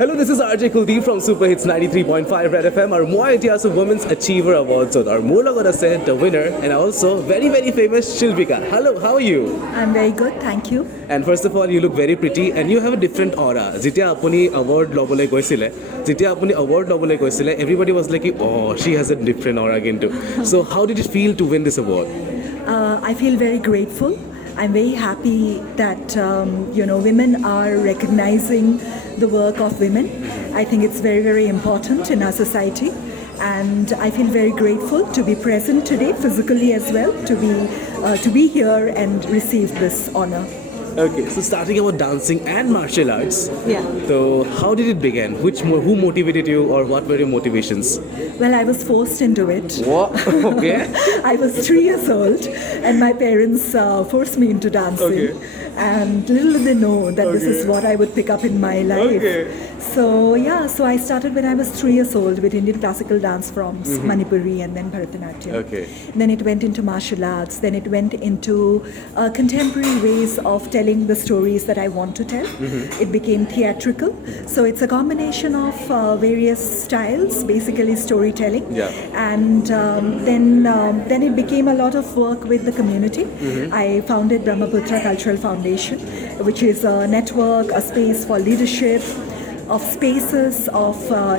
Hello, this is RJ Kuldeep from Super Hits 93.5 Red FM. Our Moi Itias of Women's Achiever Awards. So our Mula said the winner and also very famous Shilpika. Hello, how are you? I'm very good, thank you. And first of all, you look very pretty and you have a different aura. Jitia apuni award lobole goisile. Jitia apuni award lobole goisile. Everybody was like, oh, she has a different aura again too. So how did it feel to win this award? I feel very grateful. I'm very happy that women are recognizing the work of women. I think it's very important in our society, and I feel very grateful to be present today physically as well, to be here and receive this honor. Okay, so starting about dancing and martial arts. Yeah. So how did it begin? Who motivated you, or what were your motivations? Well, I was forced into it. What? Okay. I was 3 years old, and my parents forced me into dancing. Okay. And little did they know that this is what I would pick up in my life. Okay. So I started when I was 3 years old with Indian classical dance forms, Manipuri and then Bharatanatyam. Okay. Then it went into martial arts. Then it went into contemporary ways of telling the stories that I want to tell. It became theatrical. So it's a combination of various styles, basically storytelling. Yeah. And then it became a lot of work with the community. I founded Brahmaputra Cultural Foundation, which is a network, a space for leadership, of spaces, of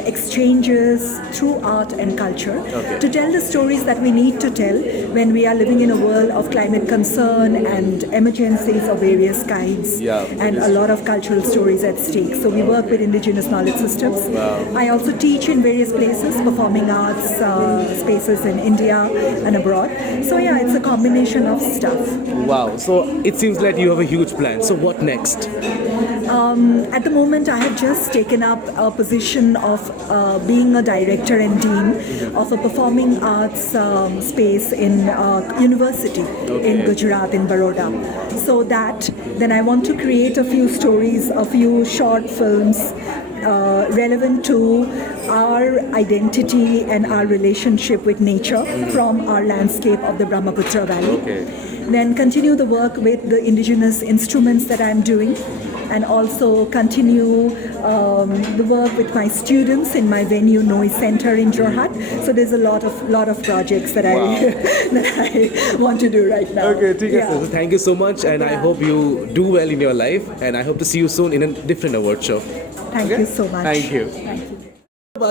exchanges through art and culture to tell the stories that we need to tell when we are living in a world of climate concern and emergencies of various kinds, and a lot of cultural stories at stake. So we work with indigenous knowledge systems. I also teach in various places, performing arts spaces in India and abroad. So it's a combination of stuff. Wow, so it seems like you have a huge plan. So what next? At the moment, I have just taken up a position of being a director and dean of a performing arts space in university in Gujarat, in Baroda. So then I want to create a few stories, a few short films relevant to our identity and our relationship with nature from our landscape of the Brahmaputra Valley. Then continue the work with the indigenous instruments that I'm doing, and also continue the work with my students in my venue Noise Center in Jorhat. So there's a lot of projects that I want to do right now. Okay, so thank you so much, and I hope you do well in your life, and I hope to see you soon in a different award show. Thank you so much. Thank you.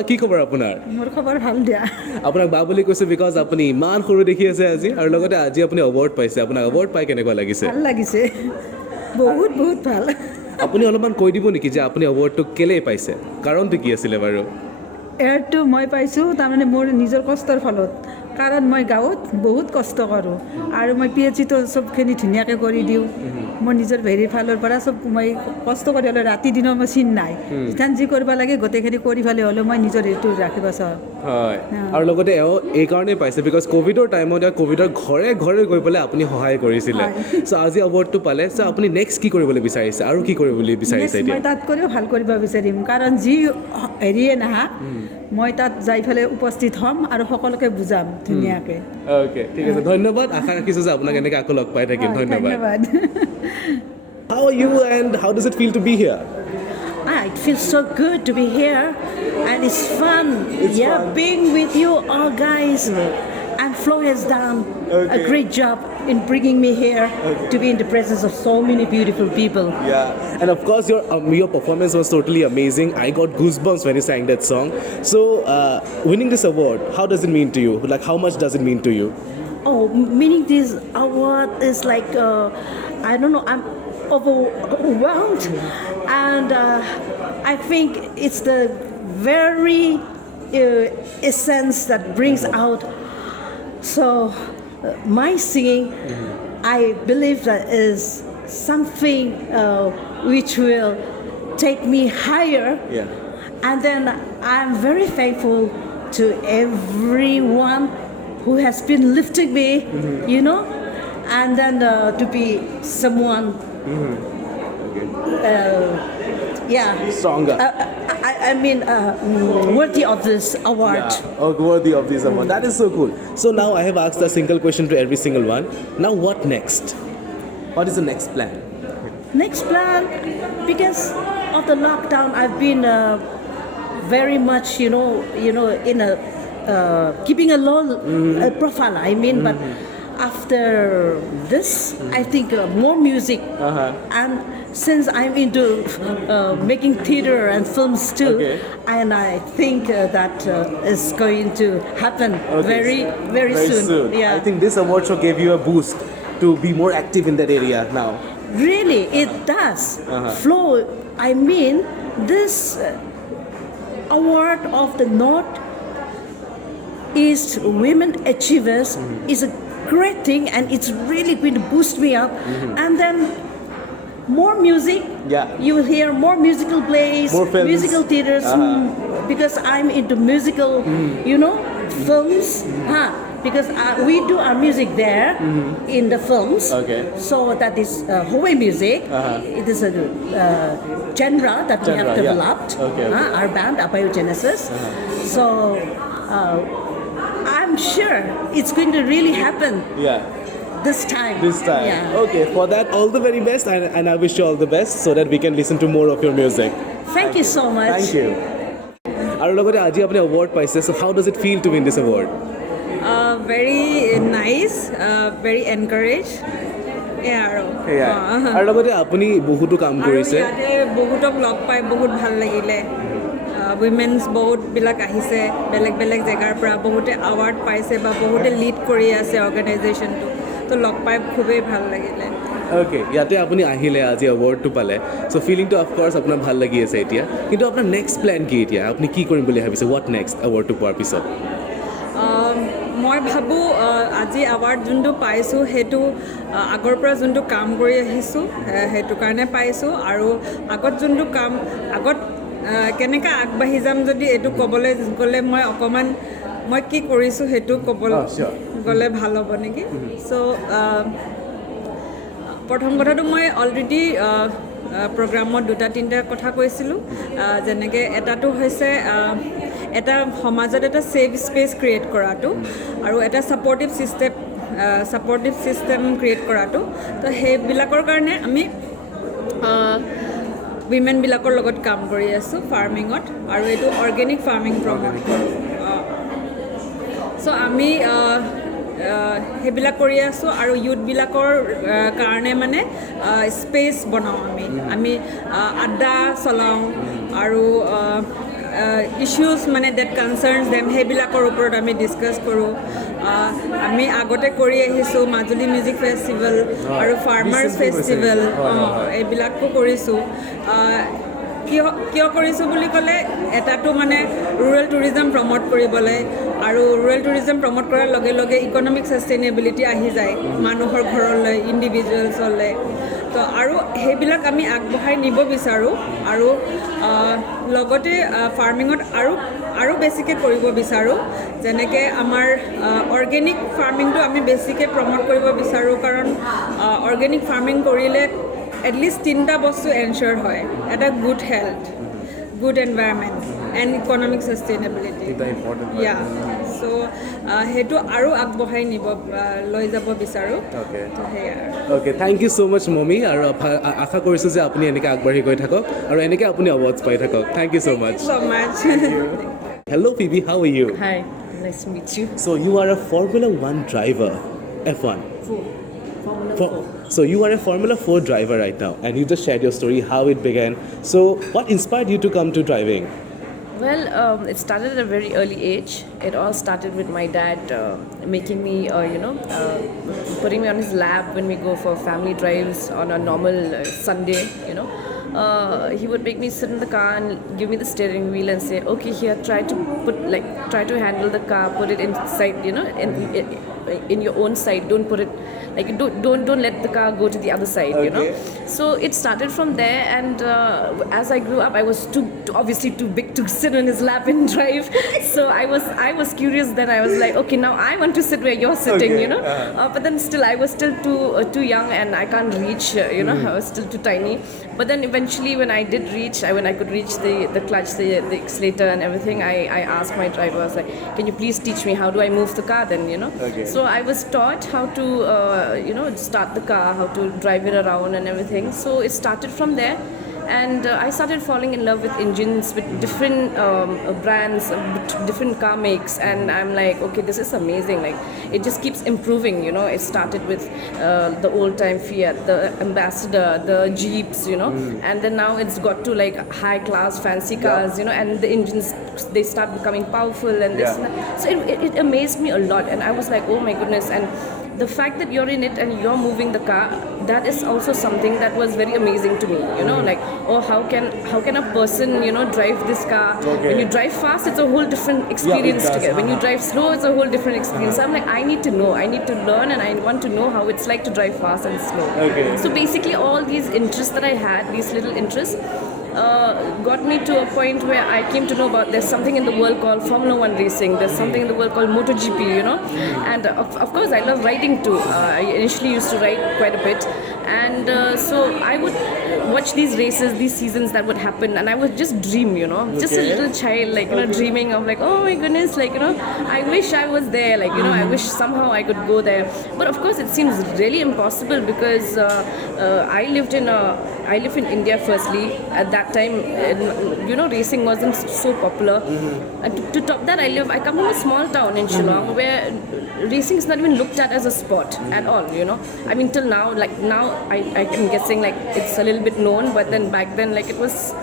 কি খবৰ আপোনাৰ? মোৰ খবৰ ভাল দিয়া। আপোনাক বা বুলি কৈছে বিকজ আপুনি ইমান সৰু দেখি আছে আজি, আৰু লগতে আজি আপুনি এৱাৰ্ড পাইছে। আপোনাক এৱাৰ্ড পাই কেনেকুৱা লাগিছে? ভাল লাগিছে, বহুত ভাল। আপুনি অলপমান কৈ দিব নেকি যে আপুনি এৱাৰ্ডটো কেলে পাইছে, কাৰণটো কি আছিলে বাৰু? এয়াৰটো মই পাইছোঁ তাৰমানে মোৰ নিজৰ কষ্টৰ ফলত, কাৰণ মই গাঁৱত বহুত কষ্ট কৰোঁ আৰু মই PhD-টো চবখিনি ধুনীয়াকৈ কৰি দিওঁ। মোৰ নিজৰ ভেৰিৰ ফালৰ পৰা চব মই কষ্ট কৰি হ'লে ৰাতি দিনৰ মই চিন নাই, যিমান যি কৰিব লাগে গোটেইখিনি কৰি ফালে হ'লেও মই নিজৰ হেৰিটো ৰাখিব চাওঁ। হয়, আৰু লগতে এইকাৰণেই পাইছে বিকজ ক'ভিডৰ টাইমত ক'ভিডৰ ঘৰে গৈ পেলাই আপুনি সহায় কৰিছিলে। চ' আজি এৱাৰ্ডটো পালে, চ' আপুনি নেক্সট কি কৰিবলৈ বিচাৰিছে আৰু কি কৰিবলৈ বিচাৰিছে এতিয়া? মই তাত কৰিও ভাল কৰিব বিচাৰিম, কাৰণ যি হেৰিয়ে নাহা মই তাত যাই পেলাই উপস্থিত হ'ম আৰু সকলোকে বুজাম ধুনীয়াকৈ। অ'কে, ঠিক আছে, ধন্যবাদ। আশা ৰাখিছোঁ যে আপোনাক এনেকৈ আকৌ লগ পাই থাকিম। ধন্যবাদ। How are you and how does it feel to be here? It feels so good to be here, and it's fun. Fun. Being with you all guys. And Flo has done a great job in bringing me here to be in the presence of so many beautiful people. Yeah, and of course your performance was totally amazing. I got goosebumps when you sang that song. So winning this award, how does it mean to you? Like, how much does it mean to you? Oh, meaning this award is like, I don't know, I'm overwhelmed, and I think it's the very essence that brings out. So my singing, I believe that is something which will take me higher. And then I'm very thankful to everyone who has been lifting me, and then to be someone Stronger. I mean, worthy of this award. Worthy of this award. That is so cool. So now I have asked a single question to every single one. Now what next? What is the next plan? Next plan, because of the lockdown, I've been very much, in a keeping a low profile. I mean, but after this, I think more music. And since I'm into making theater and films too, and I think that is going to happen very, very soon. Yeah. I think this award show gave you a boost to be more active in that area now. Really, it does. Flow, I mean, this award of the Northeast Women Achievers is a great thing, and it's really going to boost me up. And then more music. Yeah. You will hear more musical plays, more films. Musical theaters, because I'm into musical, films. Because we do our music there in the films. So that is Hawaii music. It is a genre that we have developed. Our band, Abiogenesis. So I'm sure it's going to really happen. This time. Yeah. Okay, for that, all the very best, and I wish you all the best so that we can listen to more of your music. Thank you so much. Thank you. আৰু লগতে আজি আপুনি award পাইছে, so how does it feel to win this award? Very nice, very encouraged. আৰু লগতে আপুনি বহুতো কাম কৰিছে। ইয়াতে বহুতক লগ পাই বহুত ভাল লাগিলে। উইমেন্স বহুতবিলাক আহিছে বেলেগ বেলেগ জেগাৰ পৰা, বহুতে এৱাৰ্ড পাইছে বা বহুতে লিড কৰি আছে অৰ্গেনাইজেশ্যনটো, তো লগ পাই খুবেই ভাল লাগিলে। অ'কে, ইয়াতে আপুনি আহিলে আজি এৱাৰ্ডটো পালে, চ' ফিলিংটো অফক'ৰ্ছ আপোনাৰ ভাল লাগি আছে এতিয়া, কিন্তু আপোনাৰ নেক্সট প্লেন কি এতিয়া? আপুনি কি কৰিম বুলি ভাবিছে? হোৱাট নেক্সট এৱাৰ্ডটো পোৱাৰ পিছত? মই ভাবোঁ আজি এৱাৰ্ড যোনটো পাইছোঁ সেইটো আগৰ পৰা যোনটো কাম কৰি আহিছোঁ সেইটো কাৰণে পাইছোঁ, আৰু আগত যোনটো কাম কেনেকৈ আগবাঢ়ি যাম যদি এইটো ক'বলৈ গ'লে মই কি কৰিছোঁ সেইটো ক'বলৈ গ'লে ভাল হ'ব নেকি? চ' প্ৰথম কথাটো মই অলৰেডি প্ৰগ্ৰামত 2-3টা কথা কৈছিলোঁ, যেনেকৈ এটাটো হৈছে এটা সমাজত এটা ছেফ স্পেচ ক্ৰিয়েট কৰাটো, আৰু এটা ছাপৰ্টিভ ছিষ্টেম ক্ৰিয়েট কৰাটো। তো সেইবিলাকৰ কাৰণে আমি উইমেনবিলাকৰ লগত কাম কৰি আছোঁ ফাৰ্মিঙত, আৰু এইটো অৰ্গেনিক ফাৰ্মিং প্ৰমোট কৰোঁ। চ' আমি সেইবিলাক কৰি আছোঁ, আৰু ইউথবিলাকৰ কাৰণে মানে স্পেচ বনাওঁ আমি আড্ডা চলাওঁ, আৰু ইছ্যুজ মানে ডেট কনচাৰ্ণছ দেম সেইবিলাকৰ ওপৰত আমি ডিছকাছ কৰোঁ। আমি আগতে কৰি আহিছোঁ মাজুলী মিউজিক ফেষ্টিভেল আৰু ফাৰ্মাৰ্ছ ফেষ্টিভেল, এইবিলাকো কৰিছোঁ। কিয় কৰিছোঁ বুলি ক'লে, এটাটো মানে ৰুৰেল টুৰিজম প্ৰমোট কৰিবলৈ, আৰু ৰুৰেল টুৰিজম প্ৰমোট কৰাৰ লগে লগে ইকনমিক ছাষ্টেইনেবিলিটি আহি যায় মানুহৰ ঘৰলৈ, ইণ্ডিভিজুৱেলছলৈ। তো আৰু সেইবিলাক আমি আগবঢ়াই নিব বিচাৰোঁ, আৰু লগতে ফাৰ্মিঙত আৰু বেছিকৈ কৰিব বিচাৰোঁ। যেনেকৈ আমাৰ অৰ্গেনিক ফাৰ্মিংটো আমি বেছিকৈ প্ৰমোট কৰিব বিচাৰোঁ, কাৰণ অৰ্গেনিক ফাৰ্মিং কৰিলে এটলিষ্ট 3টা বস্তু এনশ্যোৰ হয়, এটা good health, good environment and economic sustainability. So' সেইটো আৰু আগবঢ়াই লৈ যাব বিচাৰোঁ। Okay, thank you so' much mummy, আৰু আশা কৰিছোঁ যে আপুনি এনেকৈ আগবাঢ়ি গৈ থাকক আৰু এনেকৈ আপুনি এৱাৰ্ডছ পাই থাকক। Thank you so' much. Hello Phoebe, how are you? Hi, nice to meet you. So you are a Formula 1 driver, F1. Formula 4. So you are a Formula 4 driver right now, and you just shared your story, how it began. So what inspired you to come to driving? Well, it started at a very early age. It all started with my dad making me, putting me on his lap when we go for family drives on a normal Sunday, he would make me sit in the car and give me the steering wheel and say, okay, here, try to handle the car, put it inside, in your own side, don't put it, don't let the car go to the other side, So it started from there, and as I grew up, I was obviously too big to sit on his lap and drive. So I was curious then. I was like, okay, now I want to sit where you're sitting, but then still I was still too young, and I can't reach, I was still too tiny. But then eventually when I did reach, when I could reach the clutch, the accelerator and everything, I asked my driver, I was like, can you please teach me how do I move the car then, So I was taught how to, start the car, how to drive it around and everything. So it started from there. And I started falling in love with engines, with different brands, different car makes, and I'm like, okay, this is amazing. Like, it just keeps improving, you know. It started with the old-time Fiat, the Ambassador, the Jeeps, you know, and then now it's got to like high-class, fancy cars, you know, and the engines, they start becoming powerful and this and that. So it amazed me a lot, and I was like, oh my goodness. And the fact that you're in it and you're moving the car, that is also something that was very amazing to me, you know, like, oh, how can a person, you know, drive this car? When you drive fast, it's a whole different experience to get. When you drive slow, it's a whole different experience. So I'm like, I need to know, I need to learn, and I want to know how it's like to drive fast and slow. So basically all these interests that I had, these little interests, got me to a point where I came to know about there's something in the world called Formula 1 racing, there's something in the world called MotoGP, you know, and of course I love riding too. I initially used to ride quite a bit, and so I would watch these races, these seasons that would happen, and I would just dream, you know, just a little child, like, you know, dreaming of like, oh my goodness, like, you know, I wish I was there, like, you know, I wish somehow I could go there. But of course it seems really impossible because I live in India firstly. At that time, you know, racing wasn't so popular. And to top that, I come from a small town in Shillong where racing is not even looked at as a sport at all, you know. I mean, till now, like now, I'm guessing like it's a little bit known, but then back then, like it was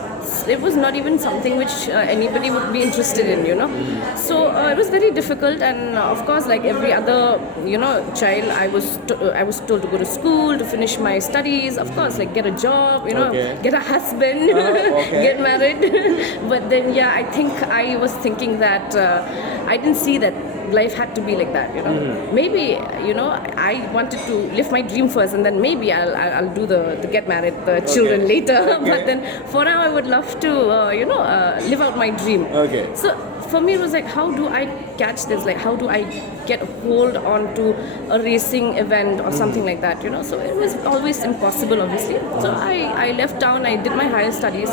not even something which anybody would be interested in, you know. So it was very difficult, and of course, like every other, you know, child, I was told to go to school, to finish my studies, of course, like get a job, you know, get a husband, get married. But then, yeah, I think I was thinking that I didn't see that life had to be like that, you know. Maybe, you know, I wanted to live my dream first, and then maybe I'll do the get married, the children later. But then for now, I would love to, you know, live out my dream. So for me, it was like, how do I catch this? Like, how do I get hold on to a racing event or something like that, you know? So it was always impossible, obviously. So I left town, I did my higher studies,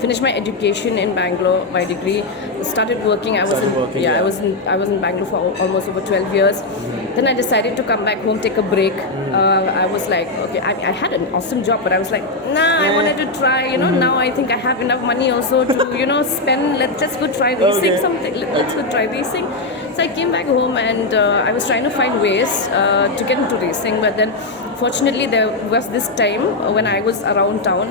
finished my education in Bangalore, my degree, started working. I was in Bangalore for almost over 12 years. Then I decided to come back home, take a break. I was like, okay, I had an awesome job, but I was like, nah, I wanted to try, you know. Now I think I have enough money also to, you know, spend. Let's go try racing something. Let's go try racing. So I came back home, and I was trying to find ways to get into racing, but then fortunately there was this time when I was around town,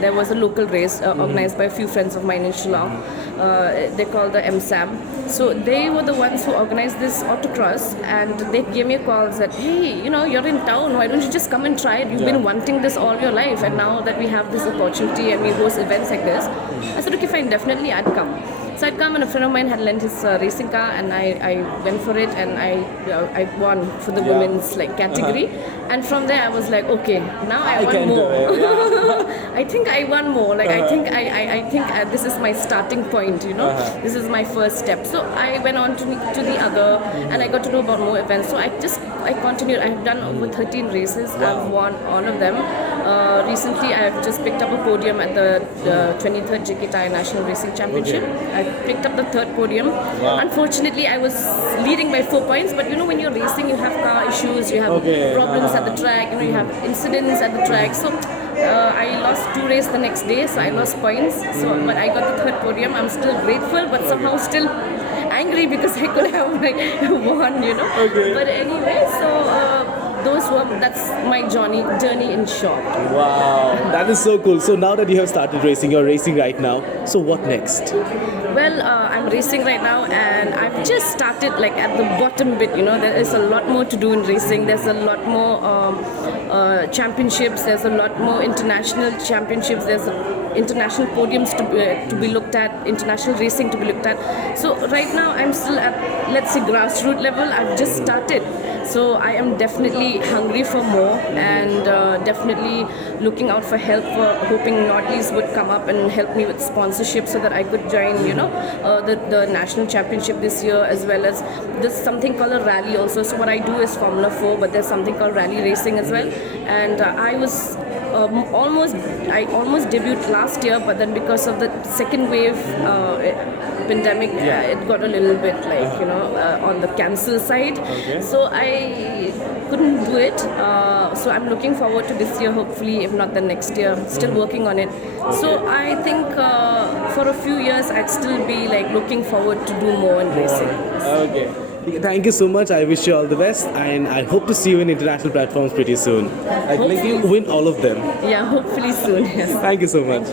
there was a local race organized by a few friends of mine in Shillong. They called the MSAM. So they were the ones who organized this autocross, and they gave me a call, said, hey, you know, you're in town, why don't you just come and try it? You've been wanting this all your life, and now that we have this opportunity and we host events like this, I said, okay, fine, definitely I'd come. So I'd come, and a friend of mine had lent his racing car, and I went for it, and I won for the women's like category. And from there I was like, okay, now I want more. I think I want more. Like I think this is my starting point. You know, this is my first step. So I went on to the other, and I got to know about more events. So I continued. I have done over 13 races. I've won all of them. Recently, I've just picked up a podium at the 23rd JK Tire National Racing Championship. I picked up the 3rd podium. Unfortunately, I was leading by 4 points, but you know, when you're racing, you have car issues, you have problems at the track, you know, you have incidents at the track. So I lost 2 races the next day, so I lost points. So, but I got the 3rd podium. I'm still grateful, but somehow still angry because I could have like won, you know. But anyway, so. That's my journey in short. Wow, that is so cool. So now that you have started racing, you're racing right now. So what next? Well, I'm racing right now, and I've just started like at the bottom bit. You know, there is a lot more to do in racing. There's a lot more championships. There's a lot more international championships. There's international podiums to be looked at, international racing to be looked at. So right now I'm still at, let's say, grassroots level. I've just started. So I am definitely hungry for more, and definitely looking out for help, hoping Northeast would come up and help me with sponsorship so that I could join, you know, the national championship this year, as well as there's something called a rally also. So what I do is Formula 4, but there's something called rally racing as well. And I was I almost debuted last year, but then because of the second wave pandemic, it got a little bit like, on the cancel side. Okay. So I couldn't do it. So I'm looking forward to this year, hopefully, if not the next year. Still working on it. So I think for a few years, I'd still be like looking forward to do more in racing. Okay. Thank you so much. I wish you all the best, and I hope to see you in international platforms pretty soon. Like you win all of them. Yeah, hopefully soon. Yes. Thank you so much.